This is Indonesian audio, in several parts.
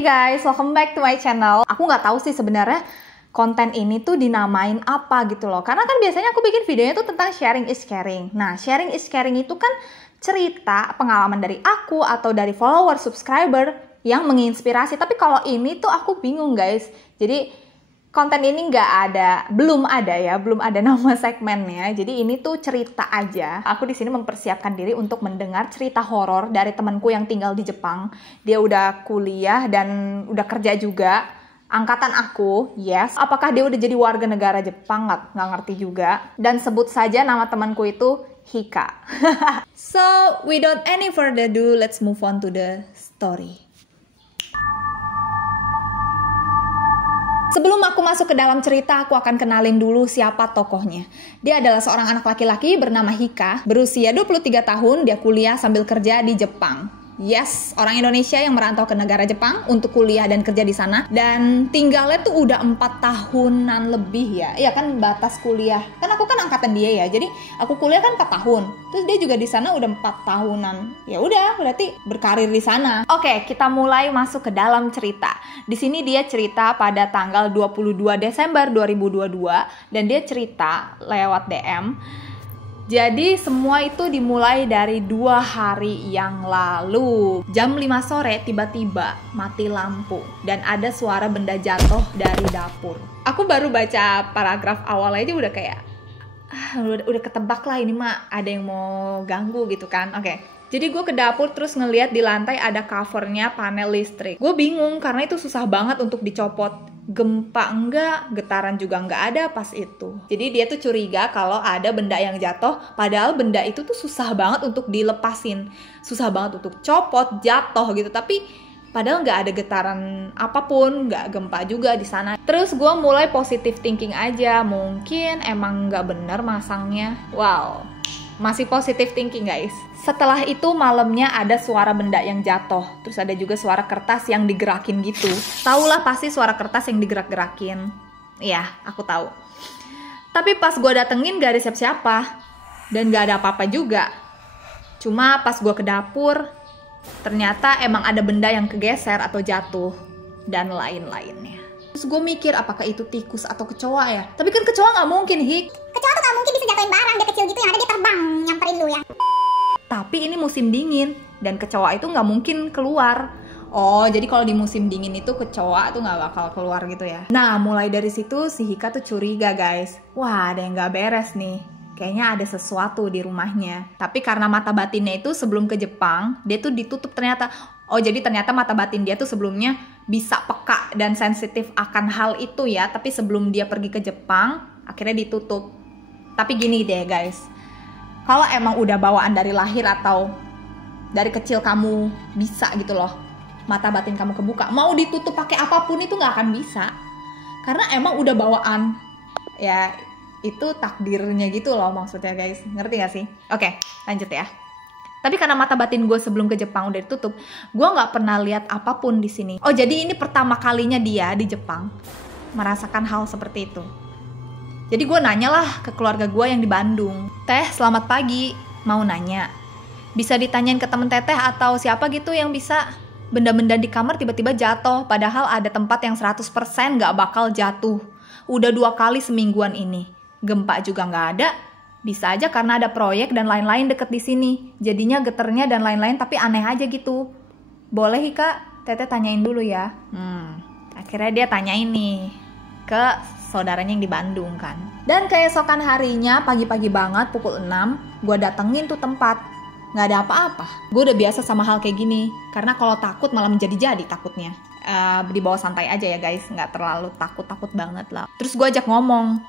Hey guys, welcome back to my channel. Aku nggak tahu sih sebenarnya konten ini tuh dinamain apa gitu loh. Karena kan biasanya aku bikin videonya tuh tentang sharing is caring. Nah, sharing is caring itu kan cerita pengalaman dari aku atau dari follower, subscriber yang menginspirasi. Tapi kalau ini tuh aku bingung guys. Jadi konten ini belum ada nama segmennya. Jadi ini tuh cerita aja. Aku di sini mempersiapkan diri untuk mendengar cerita horor dari temanku yang tinggal di Jepang. Dia udah kuliah dan udah kerja juga. Angkatan aku, yes. Apakah dia udah jadi warga negara Jepang? Nggak ngerti juga. Dan sebut saja nama temanku itu Hika. So, without any further ado, let's move on to the story. Sebelum aku masuk ke dalam cerita, aku akan kenalin dulu siapa tokohnya. Dia adalah seorang anak laki-laki bernama Hika, berusia 23 tahun, dia kuliah sambil kerja di Jepang. Yes, orang Indonesia yang merantau ke negara Jepang untuk kuliah dan kerja di sana. Dan tinggalnya tuh udah 4 tahunan lebih ya. Iya kan batas kuliah. Kan aku kan angkatan dia ya. Jadi aku kuliah kan 4 tahun. Terus dia juga di sana udah 4 tahunan. Ya udah, berarti berkarir di sana. Oke, kita mulai masuk ke dalam cerita. Di sini dia cerita pada tanggal 22 Desember 2022 dan dia cerita lewat DM. Jadi semua itu dimulai dari 2 hari yang lalu. Jam 5 sore tiba-tiba mati lampu dan ada suara benda jatuh dari dapur. Aku baru baca paragraf awal aja udah kayak udah ketebak lah ini mah ada yang mau ganggu gitu kan. Oke. Jadi gue ke dapur terus ngeliat di lantai ada covernya panel listrik. Gue bingung karena itu susah banget untuk dicopot. Gempa enggak, getaran juga enggak ada pas itu. Jadi dia tuh curiga kalau ada benda yang jatuh, padahal benda itu tuh susah banget untuk dilepasin. Susah banget untuk copot, jatuh gitu. Tapi padahal nggak ada getaran apapun, nggak gempa juga di sana. Terus gue mulai positive thinking aja. Mungkin emang nggak bener masangnya. Wow. Masih positive thinking guys. Setelah itu malamnya ada suara benda yang jatuh. Terus ada juga suara kertas yang digerakin gitu. Taulah pasti suara kertas yang digerak-gerakin. Iya, aku tahu. Tapi pas gue datengin gak ada siapa-siapa. Dan gak ada apa-apa juga. Cuma pas gue ke dapur, ternyata emang ada benda yang kegeser atau jatuh. Dan lain-lainnya. Terus gue mikir apakah itu tikus atau kecoa ya. Tapi kan kecoa gak mungkin, Hik. Kecoa tuh gak mungkin bisa jatuhin barang, dia kecil gitu yang ada dia terbang nyamperin lu ya. Tapi ini musim dingin dan kecoa itu nggak mungkin keluar. Oh, jadi kalau di musim dingin itu kecoa tuh nggak bakal keluar gitu ya. Nah, mulai dari situ si Hika tuh curiga guys. Wah, ada yang nggak beres nih. Kayaknya ada sesuatu di rumahnya. Tapi karena mata batinnya itu sebelum ke Jepang, dia tuh ditutup ternyata. Oh, jadi ternyata mata batin dia tuh sebelumnya bisa peka dan sensitif akan hal itu ya. Tapi sebelum dia pergi ke Jepang, akhirnya ditutup. Tapi gini deh guys. Kalau emang udah bawaan dari lahir atau dari kecil kamu bisa gitu loh, mata batin kamu kebuka, mau ditutup pakai apapun itu nggak akan bisa. Karena emang udah bawaan. Ya, itu takdirnya gitu loh maksudnya guys. Ngerti gak sih? Oke, lanjut ya. Tapi karena mata batin gue sebelum ke Jepang udah ditutup, gue nggak pernah lihat apapun di sini. Oh, jadi ini pertama kalinya dia di Jepang merasakan hal seperti itu. Jadi gue nanyalah ke keluarga gue yang di Bandung. Teh, selamat pagi. Mau nanya. Bisa ditanyain ke temen teteh atau siapa gitu yang bisa benda-benda di kamar tiba-tiba jatuh. Padahal ada tempat yang 100% gak bakal jatuh. Udah 2 kali semingguan ini. Gempa juga gak ada. Bisa aja karena ada proyek dan lain-lain deket di sini. Jadinya geternya dan lain-lain tapi aneh aja gitu. Boleh Hika? Teteh tanyain dulu ya. Akhirnya dia tanyain nih ke saudaranya yang di Bandung kan. Dan keesokan harinya pagi-pagi banget pukul 6 gue datengin tuh tempat. Gak ada apa-apa. Gue udah biasa sama hal kayak gini. Karena kalau takut malah menjadi-jadi takutnya. Dibawa santai aja ya guys. Gak terlalu takut-takut banget lah. Terus gue ajak ngomong.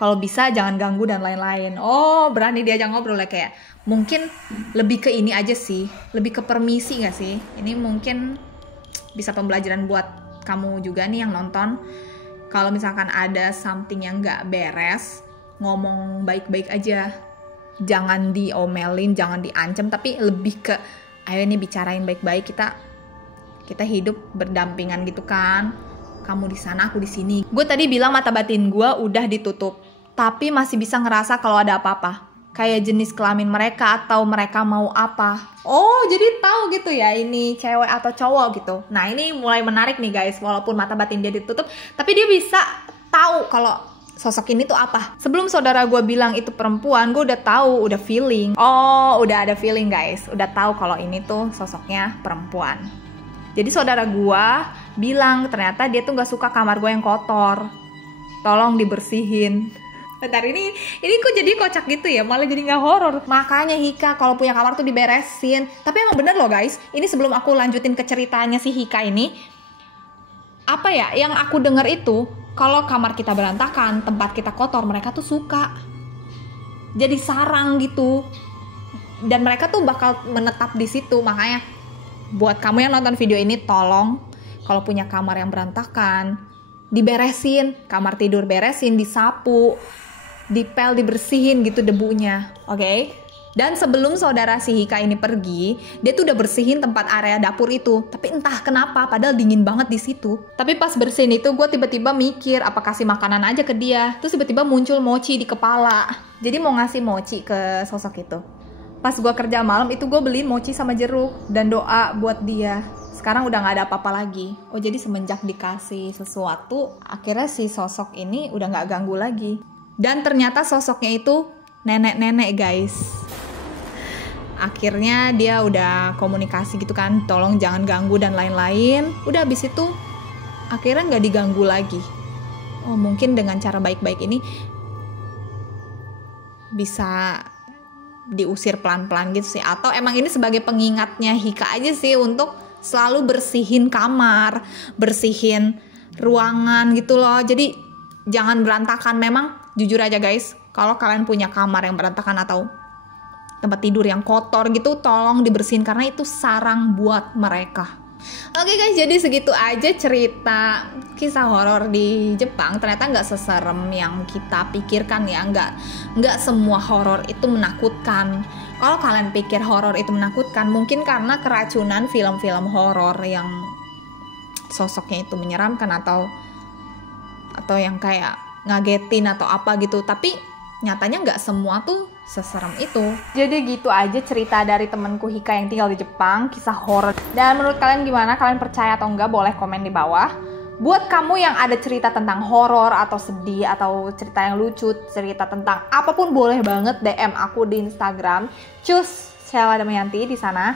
Kalau bisa jangan ganggu dan lain-lain. Oh, berani diajak ngobrol ya kayak. Mungkin lebih ke ini aja sih. Lebih ke permisi gak sih? Ini mungkin bisa pembelajaran buat kamu juga nih yang nonton. Kalau misalkan ada something yang gak beres, ngomong baik-baik aja. Jangan diomelin, jangan diancam, tapi lebih ke, ayo nih bicarain baik-baik, kita hidup berdampingan gitu kan. Kamu di sana, aku di sini. Gue tadi bilang mata batin gue udah ditutup, tapi masih bisa ngerasa kalau ada apa-apa. kayak jenis kelamin mereka atau mereka mau apa. Oh, jadi tahu gitu ya ini cewek atau cowok gitu. Nah, ini mulai menarik nih guys, walaupun mata batin dia ditutup, tapi dia bisa tahu kalau sosok ini tuh apa. Sebelum saudara gue bilang itu perempuan, gue udah tahu, udah feeling. Oh, udah ada feeling guys, udah tahu kalau ini tuh sosoknya perempuan. Jadi saudara gue bilang ternyata dia tuh gak suka kamar gue yang kotor. Tolong dibersihin. Bentar, ini kok jadi kocak gitu ya, malah jadi nggak horor. Makanya Hika kalau punya kamar tuh diberesin. Tapi emang bener loh guys, ini sebelum aku lanjutin ke ceritanya si Hika ini, apa ya yang aku denger itu, kalau kamar kita berantakan, tempat kita kotor, mereka tuh suka jadi sarang gitu, dan mereka tuh bakal menetap di situ. Makanya buat kamu yang nonton video ini, tolong kalau punya kamar yang berantakan, diberesin, kamar tidur beresin, disapu, dipel, dibersihin gitu debunya, oke? Dan sebelum saudara si Hika ini pergi, dia tuh udah bersihin tempat area dapur itu. Tapi entah kenapa, padahal dingin banget di situ. Tapi pas bersihin itu, gue tiba-tiba mikir apa kasih makanan aja ke dia. Terus tiba-tiba muncul mochi di kepala. Jadi mau ngasih mochi ke sosok itu. Pas gue kerja malam itu gue beliin mochi sama jeruk dan doa buat dia. Sekarang udah gak ada apa-apa lagi. Oh, jadi semenjak dikasih sesuatu, akhirnya si sosok ini udah gak ganggu lagi. Dan ternyata sosoknya itu nenek-nenek guys. Akhirnya dia udah komunikasi gitu kan, tolong jangan ganggu dan lain-lain. Udah habis itu akhirnya gak diganggu lagi. Oh, mungkin dengan cara baik-baik ini bisa diusir pelan-pelan gitu sih. Atau emang ini sebagai pengingatnya Hika aja sih untuk selalu bersihin kamar, bersihin ruangan gitu loh. Jadi jangan berantakan. Memang jujur aja guys, kalau kalian punya kamar yang berantakan atau tempat tidur yang kotor gitu, tolong dibersihin karena itu sarang buat mereka. Oke guys, jadi segitu aja cerita kisah horor di Jepang. Ternyata nggak seserem yang kita pikirkan ya. Nggak semua horor itu menakutkan. Kalau kalian pikir horor itu menakutkan, mungkin karena keracunan film-film horor yang sosoknya itu menyeramkan atau yang kayak ngagetin atau apa gitu. Tapi nyatanya nggak semua tuh seserem itu. Jadi gitu aja cerita dari temanku Hika yang tinggal di Jepang, kisah horor. Dan menurut kalian gimana? Kalian percaya atau enggak? Boleh komen di bawah. Buat kamu yang ada cerita tentang horor atau sedih atau cerita yang lucu, cerita tentang apapun, boleh banget DM aku di Instagram. Cus Sheila Damayanti di sana.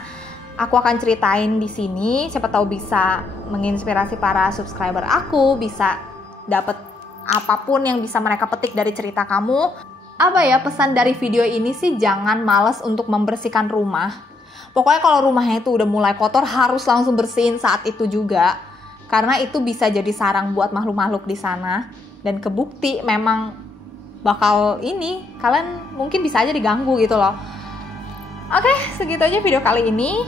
Aku akan ceritain di sini. Siapa tahu bisa menginspirasi para subscriber aku, bisa dapet apapun yang bisa mereka petik dari cerita kamu. Apa ya, pesan dari video ini sih, jangan males untuk membersihkan rumah. Pokoknya kalau rumahnya itu udah mulai kotor, harus langsung bersihin saat itu juga. Karena itu bisa jadi sarang buat makhluk-makhluk di sana. Dan kebukti memang bakal ini, kalian mungkin bisa aja diganggu gitu loh. Oke, segitu aja video kali ini.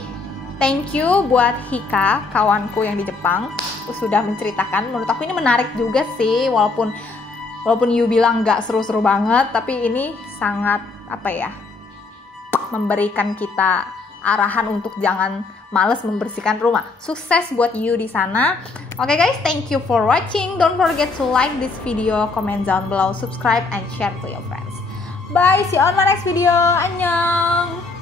Thank you buat Hika, kawanku yang di Jepang, sudah menceritakan. Menurut aku ini menarik juga sih, walaupun you bilang nggak seru-seru banget, tapi ini sangat memberikan kita arahan untuk jangan males membersihkan rumah. Sukses buat you di sana. Oke guys, thank you for watching. Don't forget to like this video, comment down below, subscribe and share to your friends. Bye, see you on my next video. Annyeong.